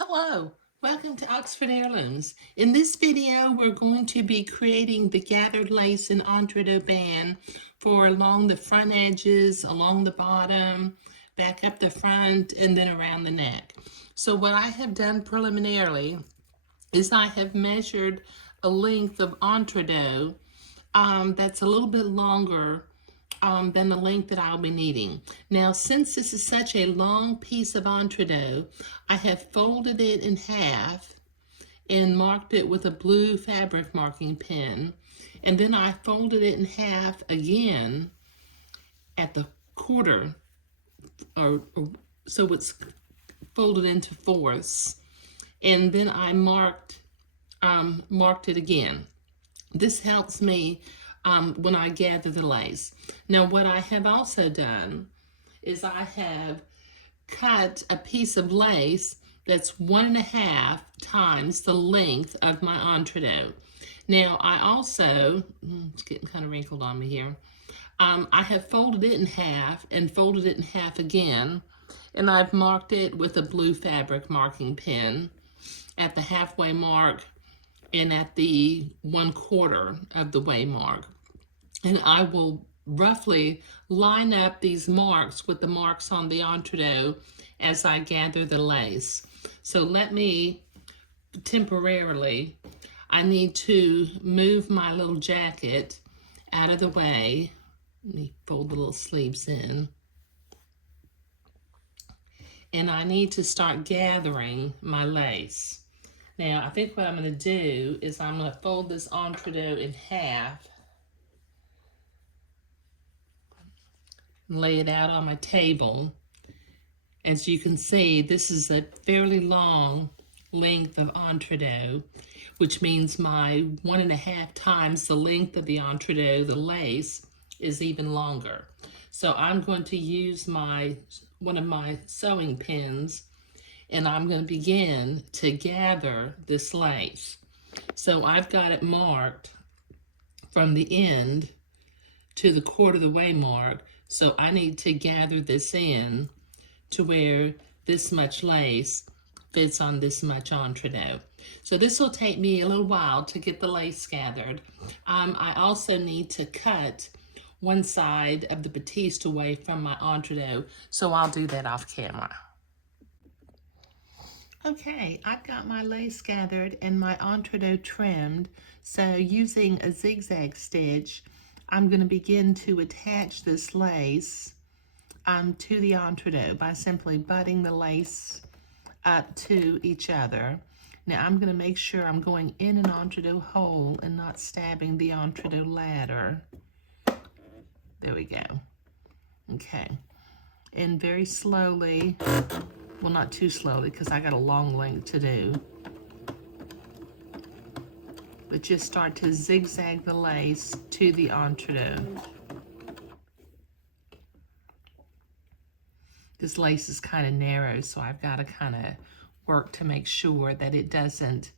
Hello, welcome to Oxford Heirlooms. In this video, we're going to be creating the gathered lace and entree band for along the front edges, along the bottom, back up the front, and then around the neck. So what I have done preliminarily is I have measured a length of entree that's a little bit longer than the length that I'll be needing. Now, since this is such a long piece of entree, I have folded it in half and marked it with a blue fabric marking pen. And then I folded it in half again at the quarter, so it's folded into fourths. And then I marked it again. This helps me when I gather the lace. Now, what I have also done is I have cut a piece of lace that's 1.5 times the length of my entree. Now, I also, it's getting kind of wrinkled on me here, I have folded it in half and folded it in half again, and I've marked it with a blue fabric marking pen at the halfway mark and at the 1/4 of the way mark. And I will roughly line up these marks with the marks on the entree as I gather the lace. So let me temporarily, I need to move my little jacket out of the way. Let me fold the little sleeves in. And I need to start gathering my lace. Now, I think what I'm going to do is I'm going to fold this entree in half, lay it out on my table. As you can see, this is a fairly long length of entree, which means my 1.5 times the length of the entree, the lace, is even longer. So I'm going to use one of my sewing pins, and I'm going to begin to gather this lace. So I've got it marked from the end to the quarter of the way mark. So I need to gather this in to where this much lace fits on this much entree. So this will take me a little while to get the lace gathered. I also need to cut one side of the batiste away from my entree, so I'll do that off camera. Okay, I've got my lace gathered and my entree trimmed. So using a zigzag stitch, I'm going to begin to attach this lace to the entree by simply butting the lace up to each other. Now I'm going to make sure I'm going in an entree hole and not stabbing the entree ladder. There we go. Okay. And very slowly, well, not too slowly because I got a long length to do, but just start to zigzag the lace to the entree. This lace is kind of narrow, so I've got to kind of work to make sure that it doesn't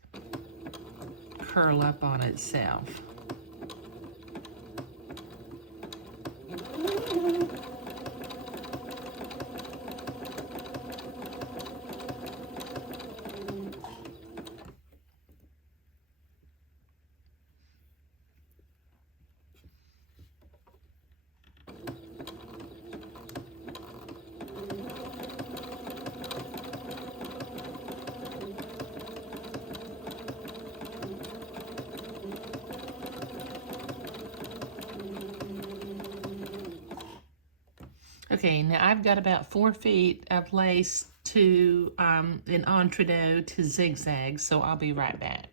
curl up on itself. Okay, now I've got about 4 feet of lace to an entree to zigzag, so I'll be right back.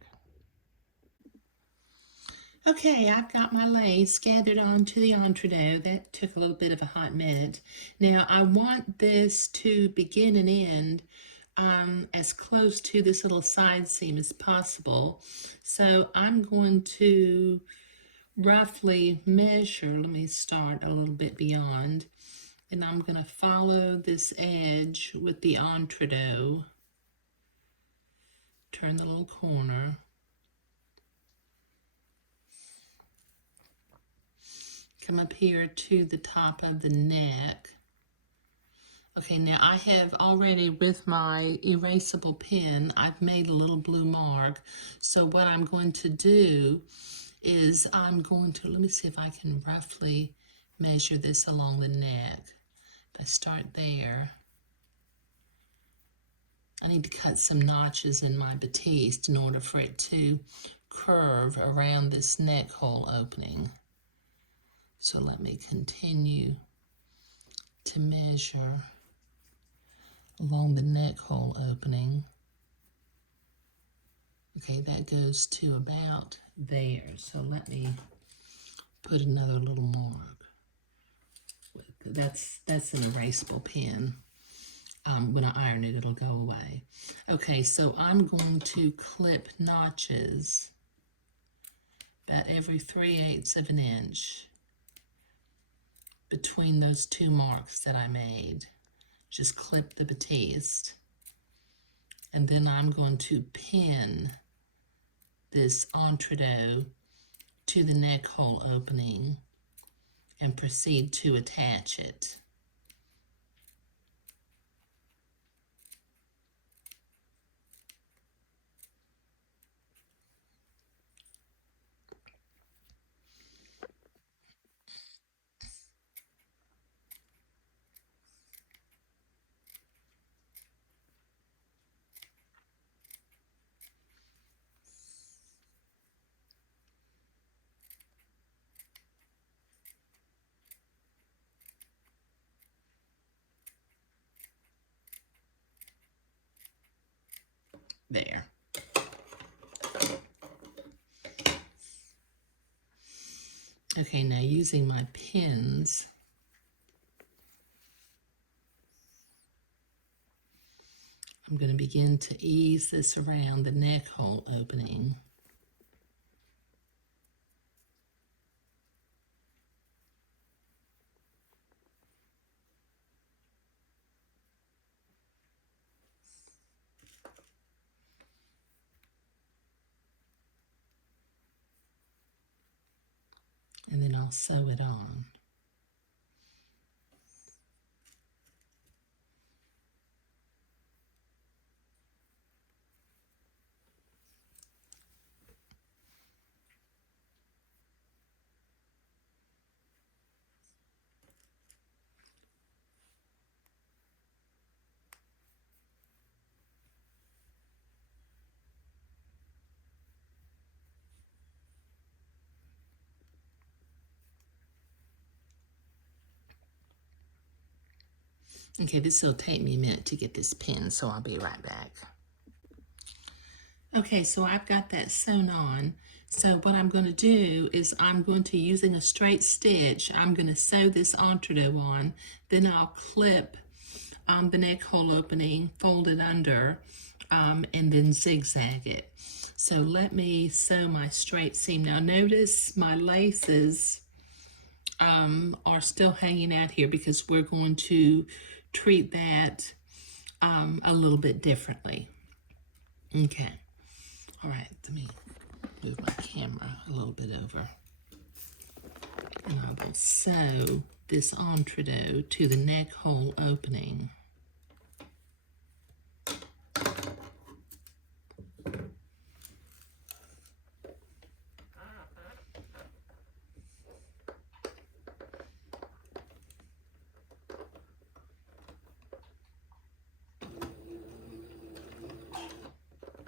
Okay, I've got my lace gathered onto the entree. That took a little bit of a hot minute. Now I want this to begin and end as close to this little side seam as possible. So I'm going to roughly measure, let me start a little bit beyond, and I'm going to follow this edge with the entree, turn the little corner, come up here to the top of the neck, Okay, now I have already, with my erasable pen, I've made a little blue mark. So what I'm going to do is I'm going to, let me see if I can roughly measure this along the neck. If I start there, I need to cut some notches in my batiste in order for it to curve around this neck hole opening. So let me continue to measure along the neck hole opening. Okay, that goes to about there. So let me put another little mark. That's an erasable pen. When I iron it, it'll go away. Okay, so I'm going to clip notches about every 3/8 of an inch between those two marks that I made. Just clip the batiste. And then I'm going to pin this entredot to the neck hole opening and proceed to attach it. There. Okay, now using my pins, I'm going to begin to ease this around the neck hole opening. And then I'll sew it on. Okay, this will take me a minute to get this pin, so I'll be right back. Okay, so I've got that sewn on. So what I'm going to do is I'm going to, using a straight stitch, I'm going to sew this entredot on. Then I'll clip the neck hole opening, fold it under, and then zigzag it. So let me sew my straight seam. Now notice my laces are still hanging out here because we're going to treat that a little bit differently. Okay. All right, let me move my camera a little bit over. And I will sew this entredot to the neck hole opening.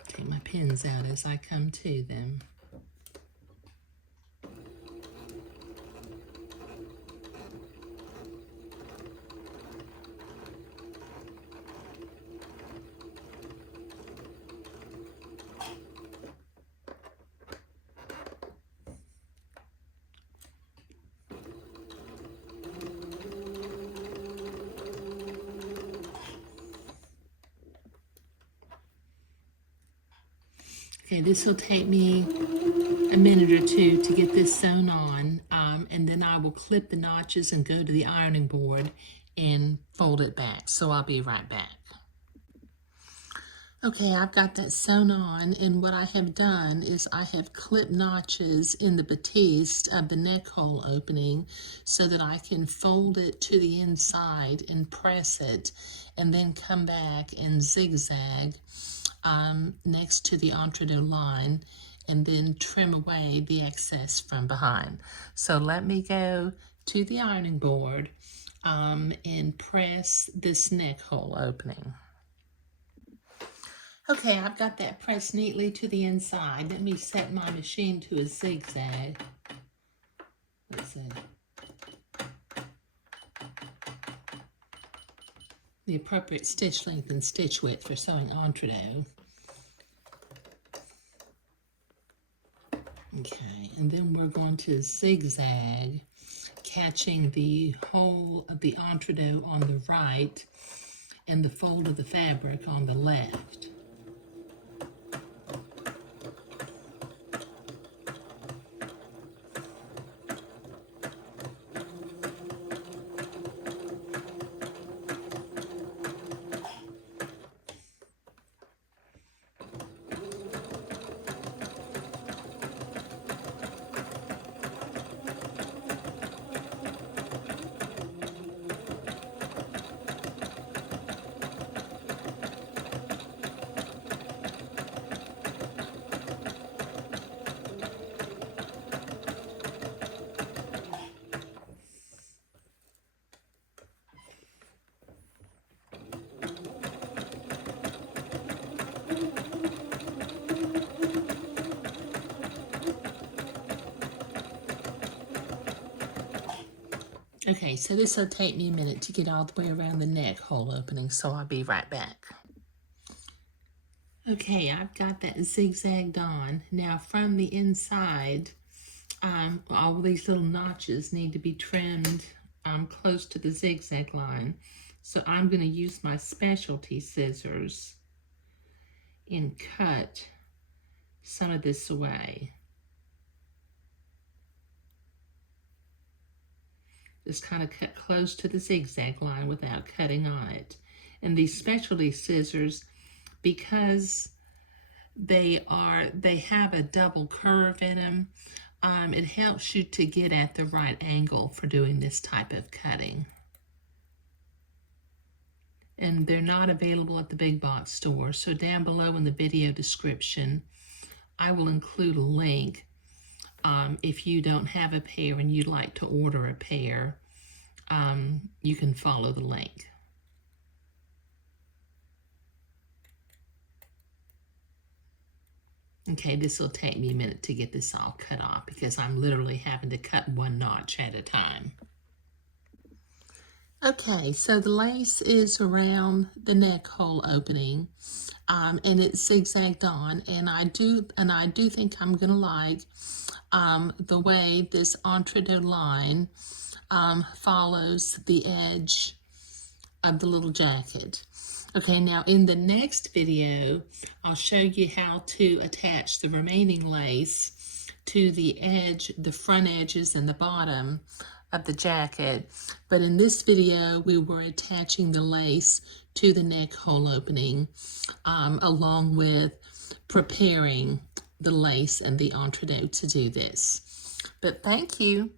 Take my pins out as I come to them. Okay, this will take me a minute or two to get this sewn on, and then I will clip the notches and go to the ironing board and fold it back. So I'll be right back. Okay, I've got that sewn on, and what I have done is I have clipped notches in the batiste of the neck hole opening so that I can fold it to the inside and press it, and then come back and zigzag next to the entre-deux line, and then trim away the excess from behind. So let me go to the ironing board and press this neck hole opening. Okay, I've got that pressed neatly to the inside. Let me set my machine to a zigzag. Let's see. The appropriate stitch length and stitch width for sewing entre-deux. Okay, and then we're going to zigzag, catching the hole of the entre-deux on the right and the fold of the fabric on the left. Okay, so this will take me a minute to get all the way around the neck hole opening, so I'll be right back. Okay, I've got that zigzagged on. Now from the inside, all these little notches need to be trimmed close to the zigzag line. So I'm going to use my specialty scissors and cut some of this away. Just kind of cut close to the zigzag line without cutting on it. And these specialty scissors, because they have a double curve in them, it helps you to get at the right angle for doing this type of cutting. And they're not available at the big box store, so down below in the video description I will include a link if you don't have a pair and you'd like to order a pair. You can follow the link. Okay, this will take me a minute to get this all cut off because I'm literally having to cut one notch at a time. Okay, so the lace is around the neck hole opening, and it's zigzagged on, and I do think I'm gonna like the way this entre-deux line follows the edge of the little jacket. Okay, now in the next video, I'll show you how to attach the remaining lace to the edge, the front edges and the bottom of the jacket. But in this video, we were attaching the lace to the neck hole opening, along with preparing the lace and the entre-deux to do this. But thank you.